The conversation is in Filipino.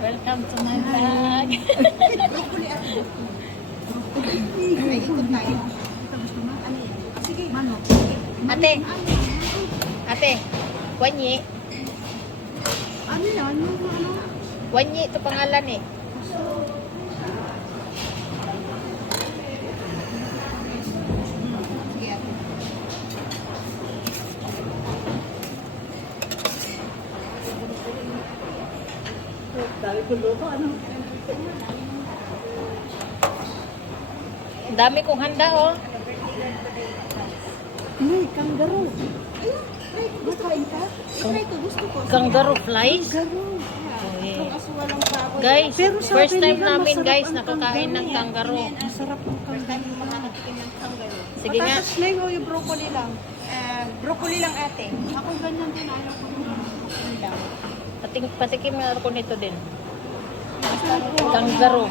Welcome to my vlog. Ikot tayo. Sige. Manok. Ate. Ate. Wanyi. Ano yan? Ano? Wanyi ito pangalan eh. Sige, ate. Dami ko luto, ano? Ang dami kong handa oh. Ay, kangaroo. Ayun, ay, gusto ka ita? Try ko, gusto ko. Kangaroo flies. Kangaroo. Okay. Kaso walang baboy. Guys, Pero sabi first time nila, namin masarap guys ang nakakain ng kangaroo. Masarap ang kangaroo. Makakatikin ng kangaroo. Sige nga. Patatas lang o yung broccoli lang? Broccoli lang ate. Ako ganyan din. Ayaw ko ng broccoli lang. Patikim nga ako nito din. Kangaroo.